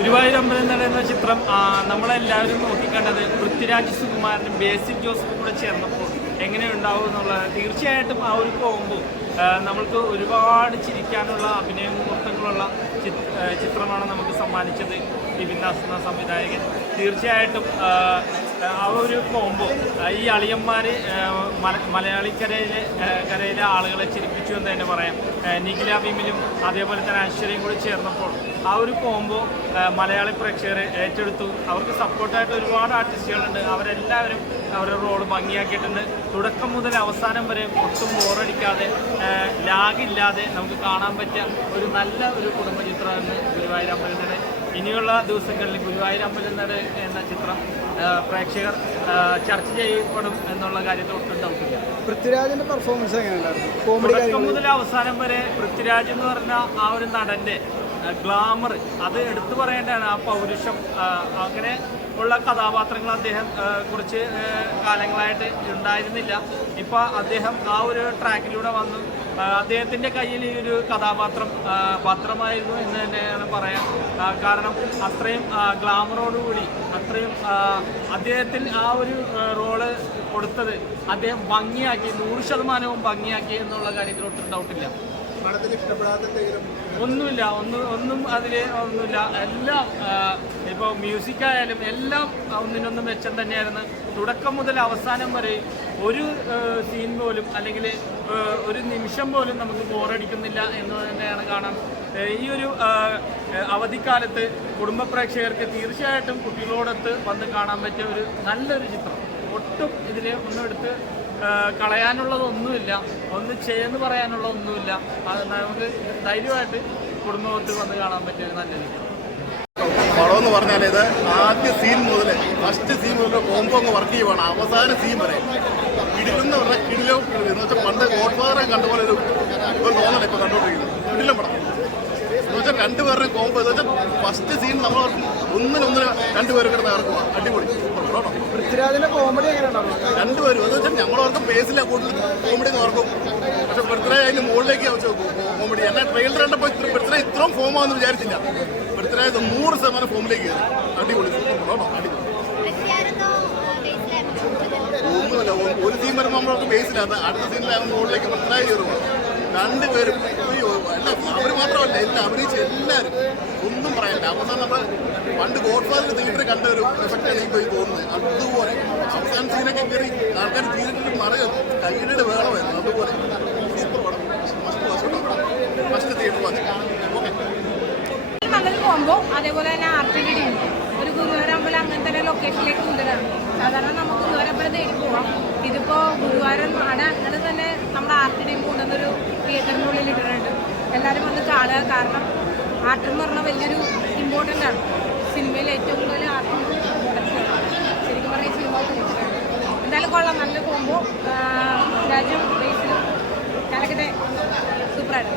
ഗുരുവായൂരമ്പലം എന്ന ചിത്രം നമ്മളെല്ലാവരും നോക്കിക്കണ്ടത് പൃഥ്വിരാജ് സുകുമാരനും ബേസിൽ ജോസഫും കൂടെ ചേർന്നപ്പോൾ എങ്ങനെയുണ്ടാവും എന്നുള്ളത് തീർച്ചയായിട്ടും ആ ഒരു പോകുമ്പോൾ നമ്മൾക്ക് ഒരുപാട് ചിരിക്കാനുള്ള അഭിനയ മുഹൂർത്തങ്ങളുള്ള ചിത്രമാണ് നമുക്ക് സമ്മാനിച്ചത് വിപിൻദാസ് എന്ന സംവിധായകൻ. തീർച്ചയായിട്ടും ആ ഒരു കോംബോ ഈ അളിയന്മാർ കരയിലെ ആളുകളെ ചിരിപ്പിച്ചു എന്ന് തന്നെ പറയാം. നിഖില ഭീമിലും അതേപോലെ തന്നെ ഐശ്വര്യയും കൂടി ചേർന്നപ്പോൾ ആ ഒരു കോംബോ മലയാളി പ്രേക്ഷകരെ ഏറ്റെടുത്തു. അവർക്ക് സപ്പോർട്ടായിട്ട് ഒരുപാട് ആർട്ടിസ്റ്റുകളുണ്ട്. അവരെല്ലാവരും അവരുടെ റോള് ഭംഗിയാക്കിയിട്ടുണ്ട്. തുടക്കം മുതൽ അവസാനം വരെ ഒട്ടും ബോറടിക്കാതെ ലാഗില്ലാതെ നമുക്ക് കാണാൻ പറ്റിയ ഒരു നല്ല ഒരു കുടുംബചിത്രമാണ് ഗുരുവായൂർ അമ്പലനട. ഇനിയുള്ള ദിവസങ്ങളിൽ ഗുരുവായൂർ അമ്പലനട എന്ന ചിത്രം പ്രേക്ഷകർ ചർച്ച ചെയ്യപ്പെടും എന്നുള്ള കാര്യത്തിൽ ഒട്ടും ഡൗട്ടില്ല. പൃഥ്വിരാജിന്റെ പെർഫോമൻസ് എങ്ങനെയുണ്ടായിരുന്നു? തുടക്കം മുതൽ അവസാനം വരെ പൃഥ്വിരാജ് എന്ന് പറഞ്ഞ ആ ഒരു നടന്റെ ഗ്ലാമർ അത് എടുത്തു പറയേണ്ടതാണ്. ആ പൗരുഷം അങ്ങനെ ഉള്ള കഥാപാത്രങ്ങൾ അദ്ദേഹം കുറച്ച് കാലങ്ങളായിട്ട് ഉണ്ടായിരുന്നില്ല. ഇപ്പോൾ അദ്ദേഹം ആ ഒരു ട്രാക്കിലൂടെ വന്നു. അദ്ദേഹത്തിൻ്റെ കയ്യിൽ ഈ ഒരു കഥാപാത്രം ഭദ്രമായിരുന്നു എന്ന് തന്നെയാണ് പറയാം. കാരണം അത്രയും ഗ്ലാമറോടുകൂടി അത്രയും അദ്ദേഹത്തിൽ ആ ഒരു റോള് കൊടുത്തത് അദ്ദേഹം ഭംഗിയാക്കി, 100% ഭംഗിയാക്കി എന്നുള്ള കാര്യത്തിൽ ഒട്ടും ഡൗട്ടില്ല. ഒന്നുമില്ല, ഒന്നും അതിൽ ഒന്നുമില്ല. എല്ലാം ഇപ്പോൾ മ്യൂസിക്കായാലും എല്ലാം ഒന്നിനൊന്നും മെച്ചം തന്നെയായിരുന്നു. തുടക്കം മുതൽ അവസാനം വരെ ഒരു സീൻ പോലും അല്ലെങ്കിൽ ഒരു നിമിഷം പോലും നമുക്ക് ബോറടിക്കുന്നില്ല എന്ന് തന്നെയാണ് കാണാൻ. ഈ ഒരു അവധിക്കാലത്ത് കുടുംബ പ്രേക്ഷകർക്ക് തീർച്ചയായിട്ടും കുട്ടികളോടൊത്ത് വന്ന് കാണാൻ പറ്റിയ ഒരു നല്ലൊരു ചിത്രം. ഒട്ടും ഇതിൽ ഒന്നും എടുത്ത് കളയാനുള്ളതൊന്നുമില്ല, ഒന്ന് ചെയ്യുന്നു പറയാനുള്ള ഒന്നുമില്ല. അത് നമുക്ക് ധൈര്യമായിട്ട് കുടുംബത്തിൽ വന്ന് കാണാൻ പറ്റിയ നല്ല ചിത്രം. പടം എന്ന് പറഞ്ഞാൽ ഇത് ആദ്യ സീൻ മുതൽ ഫസ്റ്റ് സീൻ മുതൽ കോംബോ അങ്ങ് വർക്ക് ചെയ്യുവാണ്. അവസാന സീൻ വരെ കിടിലെന്ന് പറഞ്ഞാൽ കിടിലോ എന്ന് വെച്ചാൽ പണ്ട് ഗോഡ്ഫാദറെ കണ്ടുപോലെ ഒരു തോന്നല ഇപ്പൊ കണ്ടുകൊണ്ടിരിക്കുന്നത്. കിടിലം പടം എന്ന് വെച്ചാൽ രണ്ടുപേരുടെയും കോംബോ എന്ന് വെച്ചാൽ ഫസ്റ്റ് സീൻ നമ്മൾ ഒന്നിനൊന്നിന് രണ്ടുപേരും കിടന്ന് ഇറക്കുക. അടിപൊളി. പൃഥ്വിരാജിന്റെ കോമഡി എങ്ങനെയുണ്ടാവും? രണ്ടുപേരും എന്ന് വെച്ചാൽ നമ്മളോർക്കും ബേസിലാണ് കൂടുതൽ കോമഡി ഓർക്കും. പക്ഷെ പൃഥ്വിരാജ് അതിന് മുകളിലേക്ക് വെച്ച് കോമഡി. എന്നാൽ ട്രെയിലർ കണ്ടപ്പോൾ പൃഥ്വിരാജ് ഇത്രയും ഫോമാണെന്ന് വിചാരിച്ചില്ല. പൃഥ്വിരാജ് 100% ഫോമിലേക്ക് കയറി. അടിപൊളി. ഒന്നുമില്ല, ഒരു സീൻ വരുമ്പോൾ നമ്മളൊക്കെ ബേസിലാണ്, അടുത്ത സീനിൽ മുകളിലേക്ക് പൃഥ്വിരാജ് കയറുക. രണ്ടുപേരും അല്ല, അവർ മാത്രമല്ല എല്ലാം അഭിനയിച്ച് എല്ലാവരും ഒന്നും പറയാനില്ല. അവസാനം നമ്മൾ പണ്ട് ഗോഡ്ഫാദർ തിയേറ്ററിൽ കണ്ട ഒരു എഫക്റ്റ് എനിക്ക് പോയി തോന്നുന്നത്. അതുപോലെ അവസാന സീനൊക്കെ കയറി ആൾക്കാർ തിയേറ്ററിൽ മറിയും കൈയുടെ വേണമായിരുന്നു. അതുപോലെ സൂപ്പർ പടം. First theatre watch. ഓക്കെ. നല്ലൊരു കോംബോ. അതേപോലെ തന്നെ ആർട്ടിഡിയും ഒരു ഗുരുവായൂരമ്പലം അങ്ങനെ തന്നെ ലൊക്കേഷനിലേക്ക് കൊണ്ടുവരാണ്. സാധാരണ നമുക്ക് ഗുരുവായൂരമ്പലം തേടി പോവാം. ഇതിപ്പോൾ ഗുരുവായൂരം ആണ്. അങ്ങനെ തന്നെ നമ്മുടെ ആർട്ടിഡിയും കൊണ്ടുവന്നൊരു തിയേറ്ററിൻ്റെ ഉള്ളിൽ ഇട്ടിട്ടുണ്ട്. എല്ലാവരും വന്ന് കാണുക. കാരണം ആർട്ട് എന്ന് പറഞ്ഞാൽ വലിയൊരു ഇമ്പോർട്ടൻ്റ് ആണ്. സിനിമയിൽ ഏറ്റവും കൂടുതൽ ആർട്ട് ശരിക്കും പറഞ്ഞാൽ ഈ സിനിമ എന്തായാലും കൊള്ളാം. നല്ല കോംബോ. രാജ്യം ബേസിലും കാലഘട്ടം സൂപ്പറായിട്ട്.